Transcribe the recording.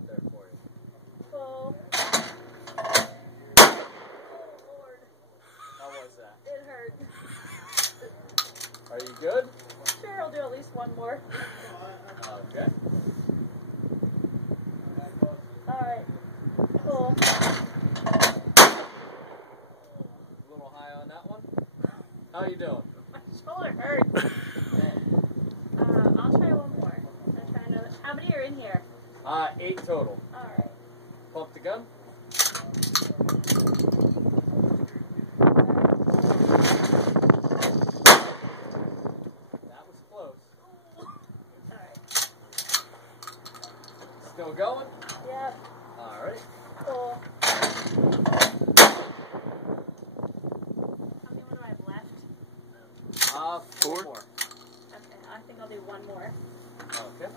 out there for you. Cool. How was that? It hurt. Are you good? Sure, I'll do at least one more. Okay. Alright. Cool. A little high on that one. How you doing? My shoulder hurts. I'll try one more. I'll try another. How many are in here? 8 total. Alright. Pump the gun. That was close. Alright. Still going? Yep. Alright. Cool. How many more do I have left? 4 more. Okay, I think I'll do one more. Okay.